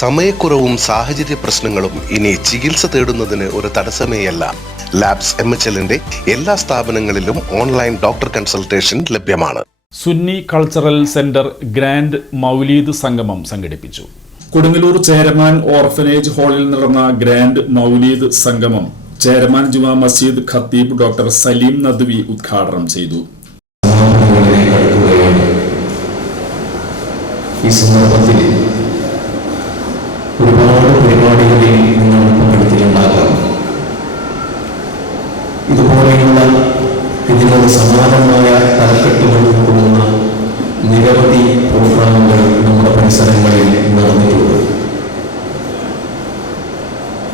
സമയക്കുറവും സാഹചര്യ പ്രശ്നങ്ങളും ഇനി ചികിത്സ തേടുന്നതിന് ഒരു തടസ്സമേയല്ല. ലാബ്സ് MHLന്റെ എല്ലാ സ്ഥാപനങ്ങളിലും ഓൺലൈൻ ഡോക്ടർ കൺസൾട്ടേഷൻ ലഭ്യമാണ്. Sunni cultural centre grand Mawlid സംഗമം സംഘടിപ്പിച്ചു. കൊടുങ്ങല്ലൂർ ചേരമാൻ ഓർഫനേജ് ഹാളിൽ നടന്ന ഗ്രാൻഡ് മൗലീദ് സംഗമം ചേരമാൻ ജുമാ മസ്ജിദ് ഖത്തീബ് ഡോക്ടർ സലീം നദ്വി ഉദ്ഘാടനം ചെയ്തു. ഈ സന്ദർഭത്തിൽ ഒരുപാട് പരിപാടികളിൽ നിങ്ങൾ പങ്കെടുത്തിട്ടുണ്ടാകാം. ഇതുപോലെയുള്ള ഇതിനോട് സമാനമായ തലക്കെട്ടുകൾ ഉൾക്കൊള്ളുന്ന നിരവധി പ്രോഗ്രാമുകൾ നമ്മുടെ പരിസരങ്ങളിൽ നടന്നിട്ടുണ്ട്.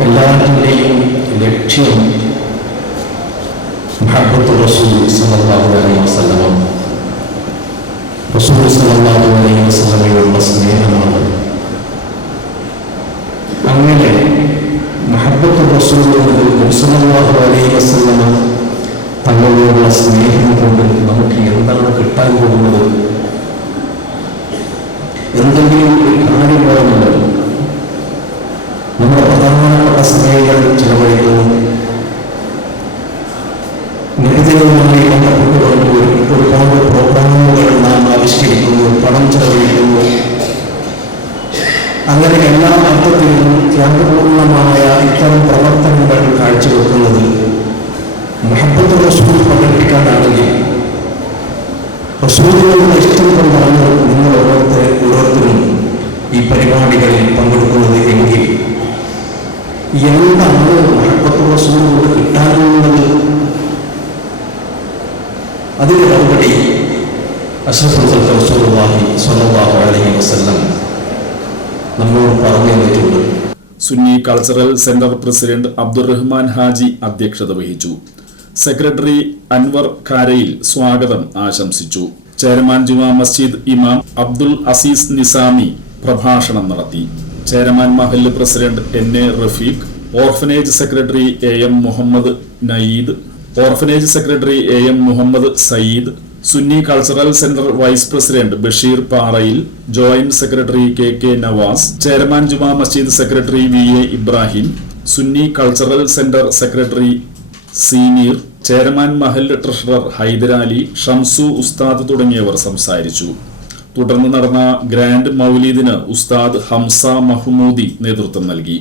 എല്ലാവരുടെയും ലക്ഷ്യം മുഹബ്ബത്ത് റസൂൽ സല്ലല്ലാഹു അലൈഹി വസല്ലം, റസൂൽ സല്ലല്ലാഹു അലൈഹി വസല്ലമയോടുള്ള സ്നേഹമാണ്. അങ്ങനെ മുഹബ്ബത്ത് റസൂലിനോട് സല്ലല്ലാഹു അലൈഹി വസല്ലമ തങ്ങളോടുള്ള സ്നേഹം കൊണ്ട് നമുക്ക് എന്താണ് കിട്ടാൻ പോകുന്നത്? എന്തെങ്കിലും ഒരു കാര്യം വേണമല്ലോ. നമ്മുടെ പ്രധാനപ്പെട്ട സമയങ്ങൾ ചിലവഴിക്കുന്നു, നിരന്തരവുമായി ബന്ധപ്പെട്ടുകൊണ്ട് ഒരുപാട് പ്രോഗ്രാമുകൾ നാം ആവിഷ്കരിക്കുന്നു, പണം ചെലവഴിക്കുന്നു. അങ്ങനെ എല്ലാ അർത്ഥത്തിലും ത്യാഗപൂർണമായ ഇത്തരം പ്രവർത്തനങ്ങൾ കാഴ്ചവെക്കുന്നത് മുഹബ്ബത്ത് റസൂൽ പ്രകടിപ്പിക്കാനാണെങ്കിൽ റസൂലിനുള്ള ഇഷ്ടം കൊണ്ടാണ് നിങ്ങൾ ഓരോരുത്തരും ഈ പരിപാടികളിൽ പങ്കെടുക്കുന്നത് എങ്കിൽ എന്താണ് മുഹബ്ബത്ത് റസൂലിനോട് കിട്ടാനുള്ളത്? അതിന് മറുപടി അഷ്റഫുൽ ഖൽഖ് റസൂലുള്ളാഹി സ്വല്ലല്ലാഹു അലൈഹി വസല്ലം നമ്മോട് പറഞ്ഞു തന്നിട്ടുണ്ട്. Sunni cultural centre president Abdurahman Haji അധ്യക്ഷത വഹിച്ചു. സെക്രട്ടറി അൻവർ കാരയിൽ സ്വാഗതം ആശംസിച്ചു. ചേരമാൻ ജുമാ മസ്ജിദ് ഇമാം അബ്ദുൽ അസീസ് നിസാമി പ്രഭാഷണം നടത്തി. ചേരമാൻ മഹല്ല് president NA Rafeeq, orphanage secretary AM Muhammad Nayeed, orphanage secretary AM Muhammad Sayyid, Sunni cultural centre vice president Basheer Parayil, joint secretary KK Navas, Cheraman Juma Masjid secretary VA Ibrahim, Sunni cultural centre secretary സീനീർ, ചേരമാൻ മഹല്ല് ട്രഷറർ ഹൈദരാലി, ഷംസു ഉസ്താദ് തുടങ്ങിയവർ സംസാരിച്ചു. തുടർന്ന് നടന്ന ഗ്രാൻഡ് മൗലീദിന് ഉസ്താദ് ഹംസ മഹ്മൂദി നേതൃത്വം നൽകി.